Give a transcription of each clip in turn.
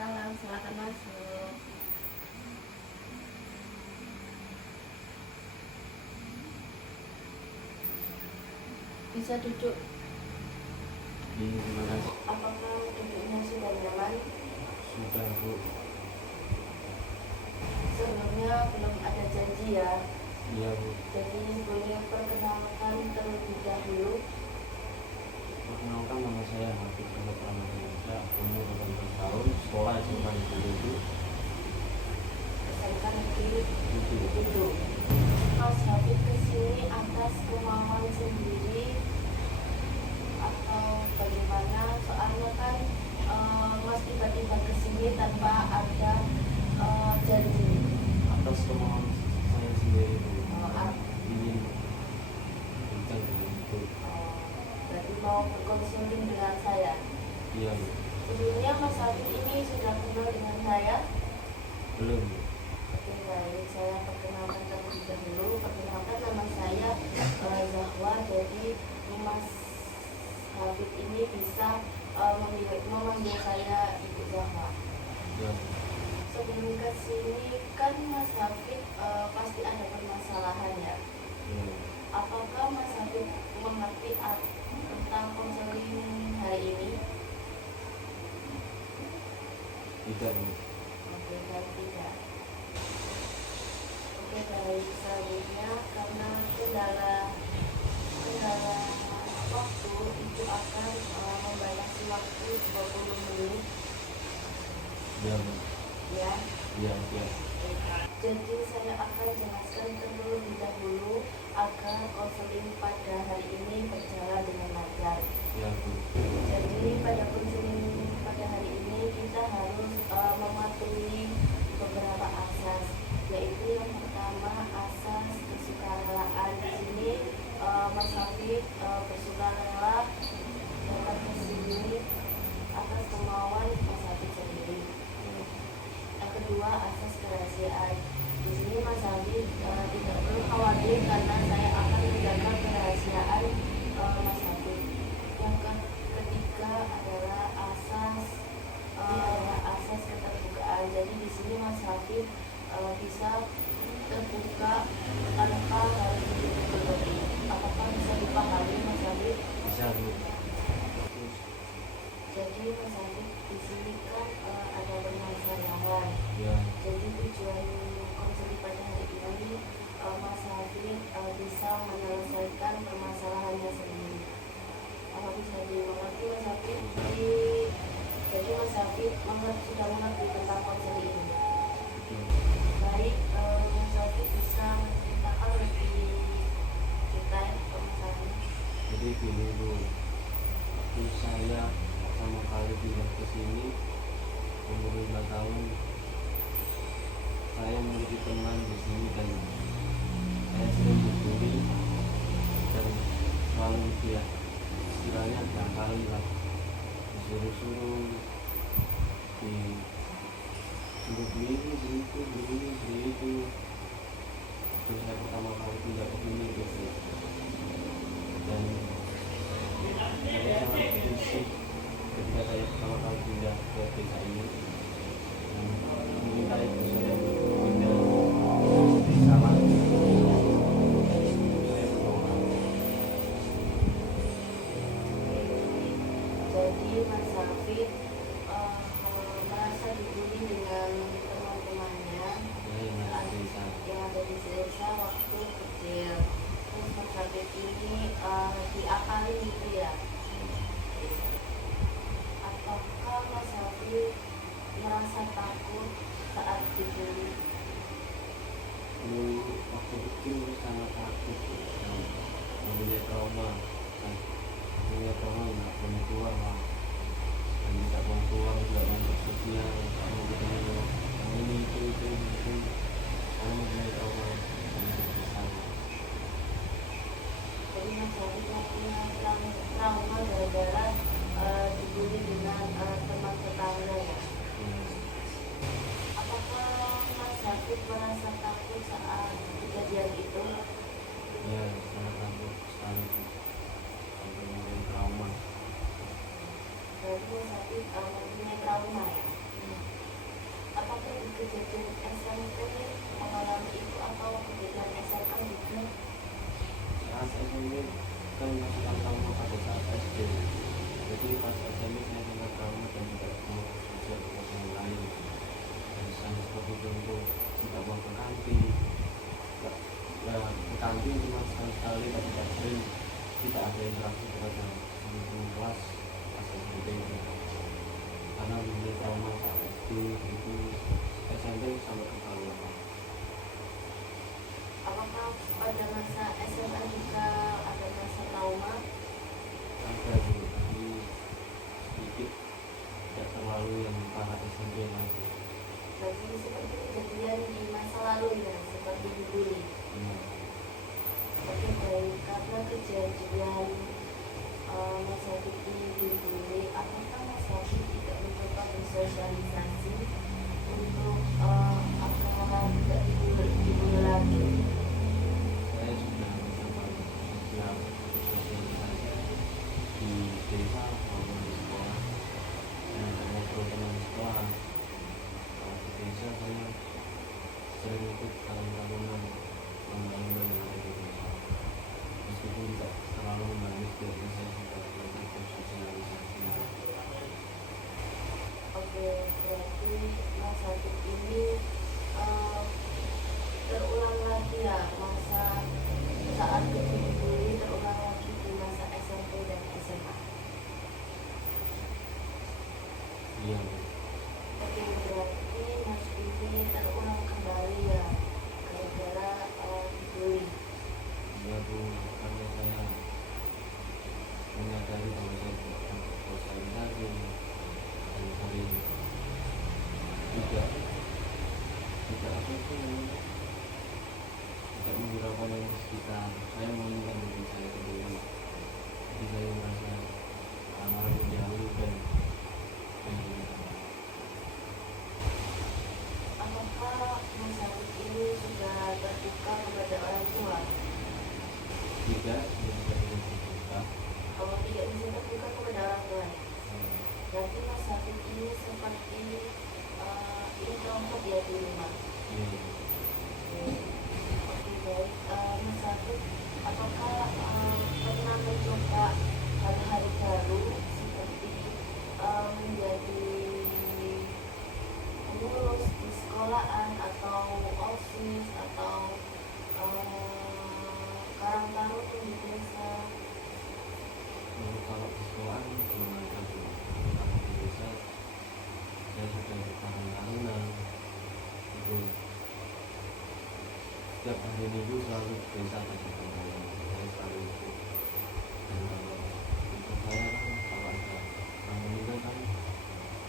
Waalaikumsalam, silakan masuk. Bisa duduk. Terima kasih. Apakah duduknya sudah nyaman? Sudah, Bu. Sebelumnya belum ada janji ya. Iya, Bu. Jadi boleh perkenalkan terlebih dahulu. Perkenalkan, nama saya Hafid Ahmad Indonesia, umur 18 tahun, sekolah SMA Negeri 7. SMK Negeri Itu. 7. Mas Hafid kesini atas kemauan sendiri atau bagaimana? Soalnya kan Mas tiba-tiba kesini tanpa ada janji. Atas kemauan saya sendiri, Bu. Oh, Ingin bincang dengan itu. berarti mau berkonseling dengan saya. Iya, Bu. Sebelumnya Mas Hafid ini sudah kenal dengan saya. Belum, Bu. Oke, baik, saya perkenalkan terlebih dahulu. Perkenalkan, nama saya Zahwa. Jadi Mas Hafid ini bisa memanggil saya Ibu Zahwa. Iya, Bu. Sebelum ke sini kan Mas Hafid pasti ada permasalahan ya. Iya, Bu. Apakah Mas Hafid mengerti tentang konseling hari ini? Tidak, Bu. Oke, baik, tidak. Oke, baik, selanjutnya karena kendala waktu itu akan membatasi waktu 20 menit Iya, Bu. ya. Iya, iya. Jadi saya akan jelaskan terlebih dahulu agar konseling pada hari ini berjalan dengan lancar. Iya, Bu. Jadi pada konseling pada hari ini kita harus mematuhi beberapa asas, yaitu yang pertama asas kesukarelaan. Di sini Mas Hafid bersukarela datang ke sini atas kemauan Mas Hafid sendiri. Yang kedua asas kerahasiaan. Di sini Mas Hafid tidak perlu khawatir karena saya akan menjaga kerahasiaan Mas Hafid. Yang ketiga adalah asas keterbukaan. Jadi di sini Mas Hafid bisa terbuka tanpa harus ditutupi. Apakah bisa dipahami Mas Hafid? Bisa, Bu. Terus, Jadi Mas Hafid di sini kan ada permasalahan. ya, Jadi tujuan konseling pada hari ini Mas Hafid bisa menyelesaikan permasalahannya sendiri. Apa bisa dimengerti Mas Hafid? Jadi Mas Hafid sudah mengerti tentang konseling ini. betul. Baik, Mas Hafid bisa menceritakan lebih detail permasalahannya. Jadi gini, Bu. Waktu saya pertama kali pindah ke sini umur 5 tahun, saya memiliki teman di sini dan saya sering dibully dan selalu dia istilahnya diakali lah, disuruh-suruh, disuruh beli ini, beli itu, beli ini, beli itu. Terus saya pertama kali pindah ke sini gitu, dan saya sangat risih ketika saya pertama kali pindah ke desa ini dan meminta ibu saya untuk pindah ke desa lain. Saya menolak. Jadi Mas Hafid merasa dibully dengan teman-temannya Saya yang ada di desa. yang ada di desa waktu kecil. Terus Mas Hafid ini diakali gitu ya. Apakah Mas Hafid merasa takut saat dibully? Dulu waktu kecil sangat takut dan mempunyai trauma, dan mempunyai trauma nggak boleh keluar lah, dan tidak mau keluar, tidak mau bersosial, tidak mau ketemu yang ini itu karena mempunyai trauma dan itu besar. Jadi Mas Hafid punya trauma gara-gara dibully dengan teman tetangga ya. Apakah Mas Hafid merasa takut saat kejadian itu? Ya, sangat takut sekali sampai mempunyai trauma. Berarti Mas Hafid mempunyai trauma ya. kejadian SMP mengalami itu atau kejadian SMA juga? Saat SMP kan masih trauma pada saat SD, jadi pas SMP saya kena trauma dan tidak mau bekerja dengan yang lain. Dan misalnya seperti contoh tidak mau ke kantin, ya ke kantin cuma sekali-sekali tapi tidak sering, tidak ada interaksi kepada teman-teman kelas pas SMP itu. Karena memiliki trauma saat SD itu SMP sampai ke trauma. Apakah pada masa SMA juga ada masa trauma? Ada dulu tapi sedikit, tidak terlalu yang parah SMP lagi. Berarti seperti kejadian di masa lalu ya, seperti dibully. Oke baik, karena kejadian Mas Hafid ini dibully, apakah Mas Hafid tidak mencoba bersosialisasi untuk agar tidak dibully lagi? Saya sudah mencoba sosialisasi di desa maupun di sekolah. Saya tidak ngobrol dengan sekolah. Kalau di desa saya sering ikut tahunan pembangunan yang ada di desa. Meskipun tidak terlalu membanding, biasanya saya sudah melakukan sosialisasi. Oke, berarti Mas Hafid ini terulang lagi ya masa saat dibully, terulang lagi di masa SMP dan SMA. Iya, Oke, berarti Mas ini terulang kembali ya gara-gara dibully. iya Bu, karena saya menyadari bahwa saya tidak dapat sosialisasi dan sering tidak apa itu namanya, tidak menghiraukan yang sekitar. Saya menginginkan diri saya sendiri, jadi saya merasa orang menjauh dan Apakah Mas Hafid ini sudah terbuka kepada orang tua? tidak terbuka. Kalau tidak bisa terbuka kepada orang tua, berarti Mas Hafid ini seperti introvert ya di rumah. Oke baik, Mas Hafid, apakah pernah mencoba hal-hal baru seperti menjadi pengurus di sekolahan atau OSIS atau karang taruna di desa? Kalau di sekolah belum ada Bu. Kalau di desa saya sudah ikut taruna itu setiap hari minggu selalu ke desa tadi saya selalu ikut. Dan kalau ikut saya kan kalau ada orang meninggal kan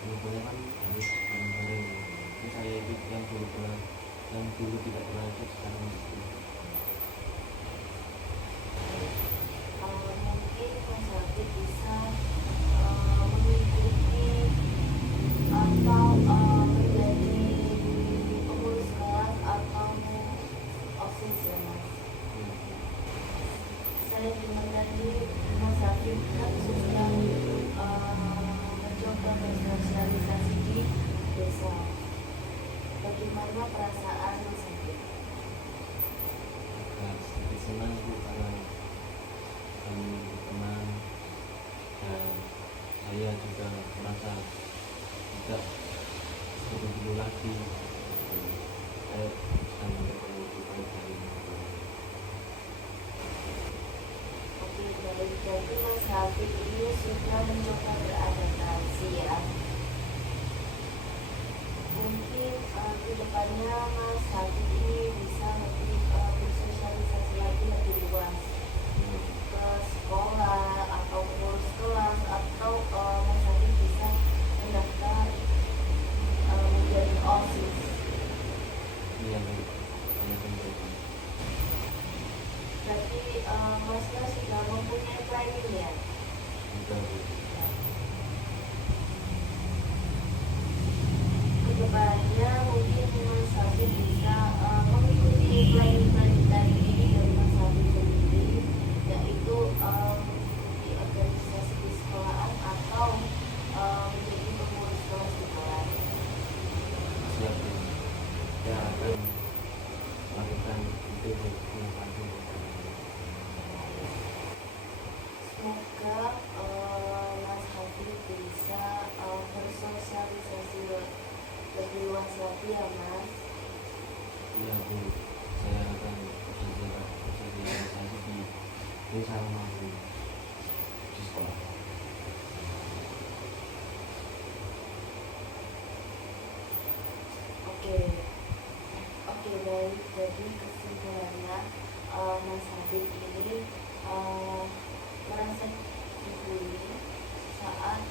mengumpulnya kan harus bareng-bareng. Ini saya ikut yang dulu tidak pernah ikut sekarang ikut. Mungkin Mas Hafid bisa mengikuti atau menjadi pengurus kelas atau OSIS ya Mas. Saya dengar tadi Mas Hafid kan sudah mencoba bersosialisasi di desa. Bagaimana perasaan Mas Hafid? Agak sedikit senang Bu karena kami berteman dan saya juga merasa tidak seperti dulu lagi. Saya bisa mendapatkan lebih baik dari dulu. Oke baik, jadi Mas Hafid ini sudah mencoba beradaptasi ya. Mungkin kedepannya Mas Hafid ini bisa lebih bersosialisasi lagi lebih luas ke sekolah atau pengurus kelas atau Mas Hafid bisa mendaftar menjadi OSIS. Iya Bu, saya akan mencoba. Berarti Masnya sudah mempunyai planning ya? Sudah Bu. Kedepannya mungkin Mas Hafid bisa mengikuti planning-planning tadi dari Mas Hafid sendiri, yaitu mengikuti organisasi di sekolahan atau menjadi pengurus kelas di kelas. Siap Bu. Ini sama di sekolah. Oke, oke baik. Jadi kesimpulannya, Mas Habib ini merasa dibully saat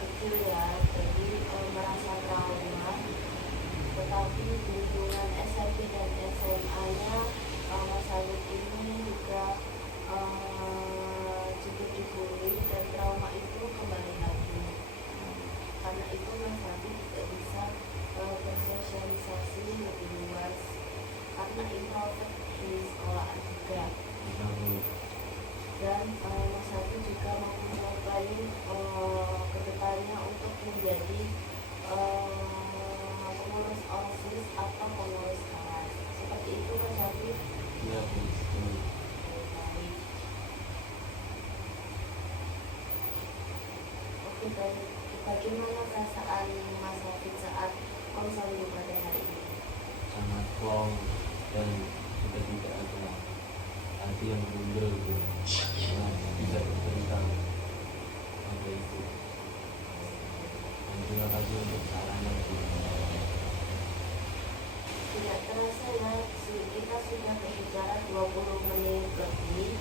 kecil ya, jadi merasa trauma. Tetapi di lingkungan SMP dan SMA-nya, Mas Habib ini juga cukup dibully dan trauma itu kembali lagi. Karena itu Mas Habib tidak bisa bersosialisasi lebih luas karena introvert di sekolahan juga. Dan Mas Habib juga mau mencobai kedepannya untuk menjadi pengurus OSIS atau pengurus kelas. Seperti itu Mas Habib. Iya, Baik. Oke baik. Bagaimana perasaan Mas Habib saat konseling pada hari ini? sangat plong dan sudah tidak ada hati yang bundel gitu. Nah, bisa bercerita sampai itu. Dan terima kasih untuk sarannya gitu. Tidak terasa ya, kita sudah berbicara 20 menit lebih.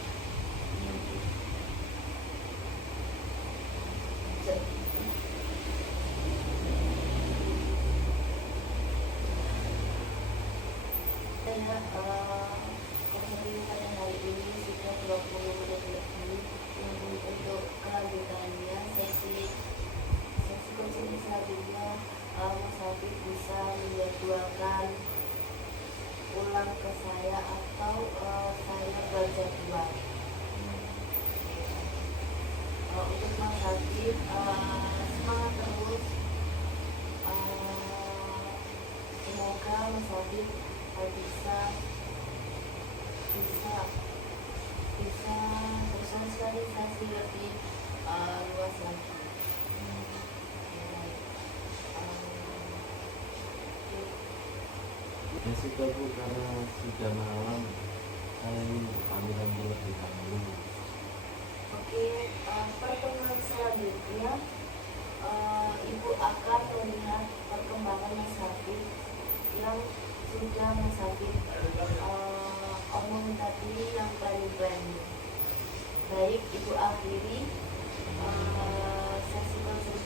Saya konseling pada hari ini sudah 20 menit lebih. Untuk kelanjutannya sesi konseling selanjutnya, Mas Habib bisa menjadwalkan ulang ke saya atau saya berjadwal. Untuk Mas Habib, semangat terus. Semoga Mas Habib bisa bersosialisasi lebih luas lagi. Ya sudah Bu, karena sudah malam, saya ingin pamitan dulu di kamu. Oke, pertemuan selanjutnya Ibu akan melihat perkembangan Mas Habib yang sudah Mas Habib omong tadi yang baru-baru. Baik, Ibu akhiri sesi konseling